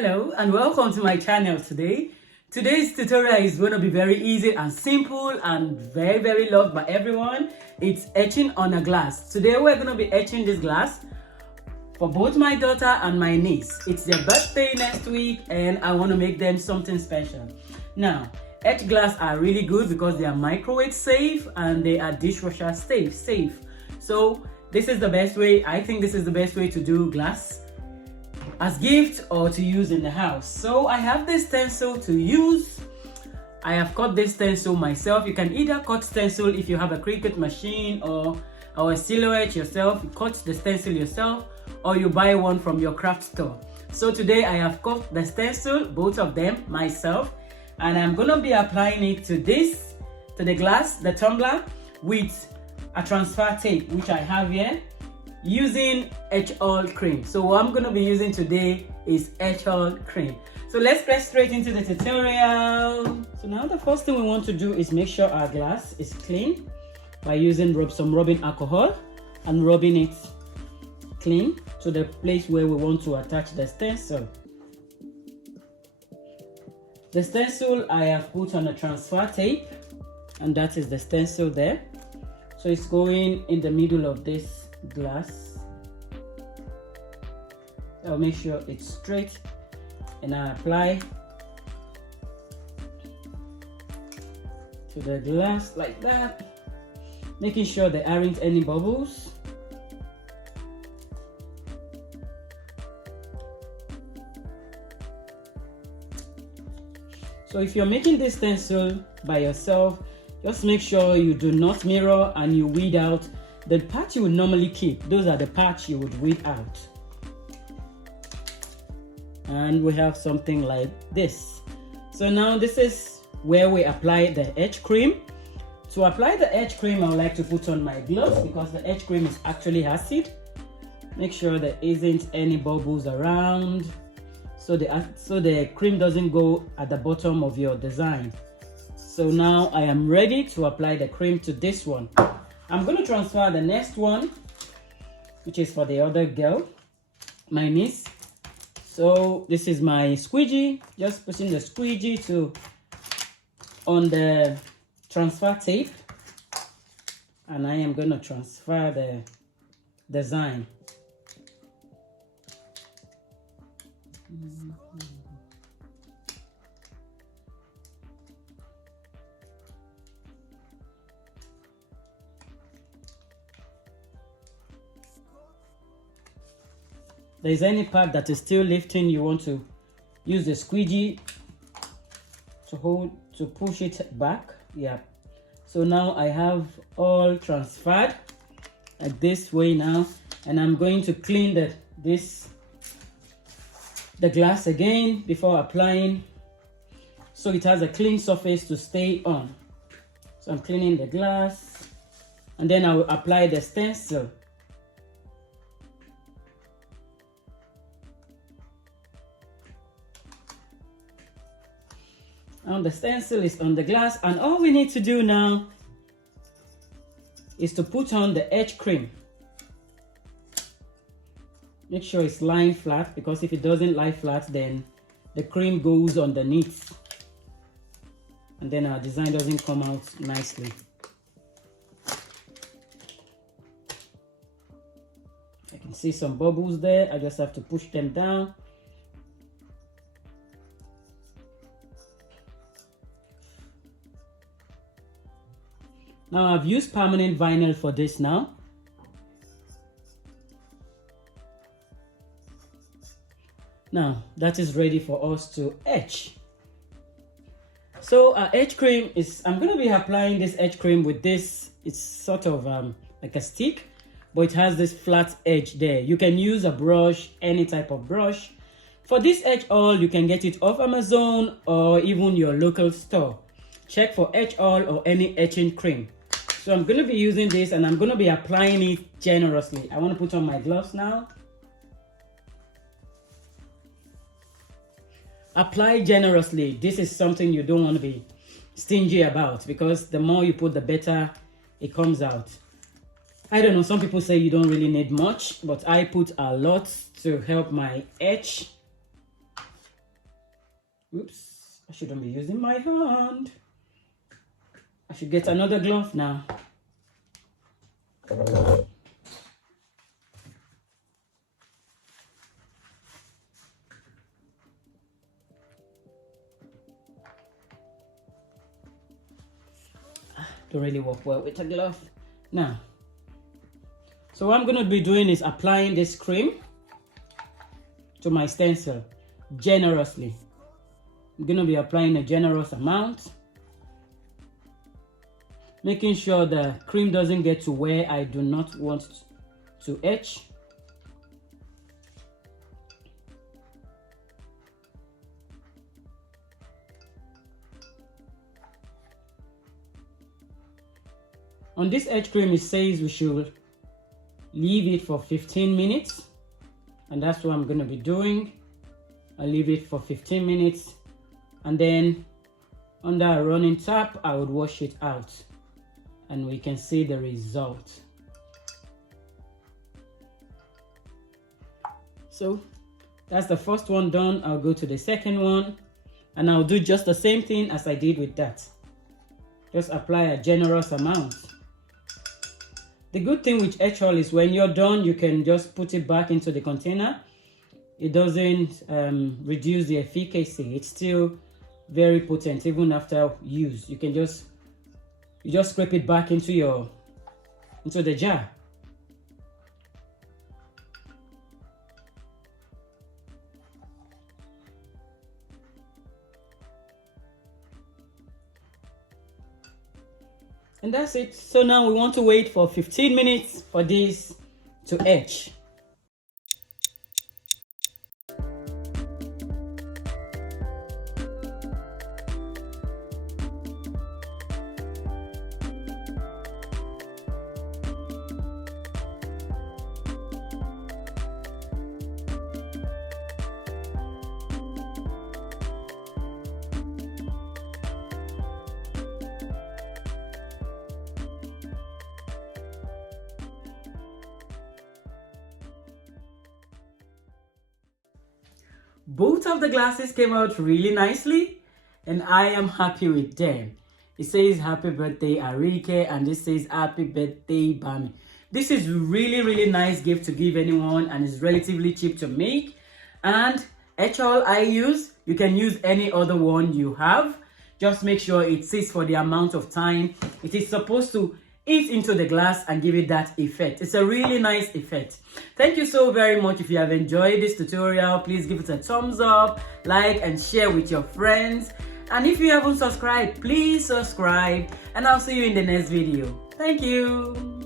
Hello and welcome to my channel today. Today's tutorial is going to be very easy and simple and very loved by everyone. It's etching on a glass. Today we're going to be etching this glass for both my daughter and my niece. It's their birthday next week and I want to make them something special. Now, etch glass are really good because they are microwave safe and they are dishwasher safe. So this is the best way. I think this is the best way to do glass as gift or to use in the house. So I have this stencil to use. I have cut this stencil myself. You can either cut stencil if you have a Cricut machine or a Silhouette yourself. You cut the stencil yourself or you buy one from your craft store. So today I have cut the stencil, both of them myself, and I'm gonna be applying it to the glass, the tumbler, with a transfer tape which I have here, using Etchall cream. So what I'm going to be using today is Etchall cream. So let's get straight into the tutorial. So now the first thing we want to do is make sure our glass is clean by using some rubbing alcohol and rubbing it clean to the place where we want to attach the stencil. The stencil I have put on a transfer tape, and that is the stencil there. So it's going in the middle of this glass. I'll make sure it's straight and I apply to the glass like that, making sure there aren't any bubbles. So if you're making this stencil by yourself, just make sure you do not mirror and you weed out the parts you would normally keep. Those are the parts you would weed out. And we have something like this. So now this is where we apply the etch cream. To apply the etch cream, I would like to put on my gloves because the etch cream is actually acid. Make sure there isn't any bubbles around, so the cream doesn't go at the bottom of your design. So now I am ready to apply the cream to this one. I'm going to transfer the next one, which is for the other girl, my niece. So this is my squeegee. Just pushing the squeegee on the transfer tape, and I am going to transfer the design. There's any part that is still lifting, you want to use the squeegee to push it back. Yeah. So now I have all transferred like this way now, and I'm going to clean the glass again before applying, so it has a clean surface to stay on. So I'm cleaning the glass, and then I will apply the stencil. Now the stencil is on the glass, and all we need to do now is to put on the etch cream. Make sure it's lying flat, because if it doesn't lie flat, then the cream goes underneath and then our design doesn't come out nicely. I can see some bubbles there. I just have to push them down. Now I've used permanent vinyl for this now. Now that is ready for us to etch. So our etch cream is, I'm going to be applying this etch cream with this. It's sort of like a stick, but it has this flat edge there. You can use a brush, any type of brush. For this Etchall, you can get it off Amazon or even your local store. Check for Etchall or any etching cream. So I'm going to be using this, and I'm going to be applying it generously. I want to put on my gloves now. Apply generously. This is something you don't want to be stingy about, because the more you put, the better it comes out. I don't know, some people say you don't really need much, but I put a lot to help my etch. Oops, I shouldn't be using my hand. I should get another glove now. Don't really work well with a glove. Now, so what I'm going to be doing is applying this cream to my stencil generously. I'm going to be applying a generous amount, making sure the cream doesn't get to where I do not want to etch. On this etch cream, it says we should leave it for 15 minutes. And that's what I'm going to be doing. I leave it for 15 minutes. And then under a running tap, I would wash it out. And we can see the result. So that's the first one done. I'll go to the second one. And I'll do just the same thing as I did with that. Just apply a generous amount. The good thing with Etchall is when you're done, you can just put it back into the container. It doesn't reduce the efficacy. It's still very potent even after use. You can just scrape it back into the jar. And that's it. So now we want to wait for 15 minutes for this to etch. Both of the glasses came out really nicely and I am happy with them. It says happy birthday Arike and this says happy birthday Bami. This is really nice gift to give anyone and it's relatively cheap to make. And Etchall I use, you can use any other one you have. Just make sure it sits for the amount of time it is supposed to eat into the glass and give it that effect. It's a really nice effect. Thank you so very much. If you have enjoyed this tutorial, please give it a thumbs up, like and share with your friends. And if you haven't subscribed, please subscribe and I'll see you in the next video. Thank you.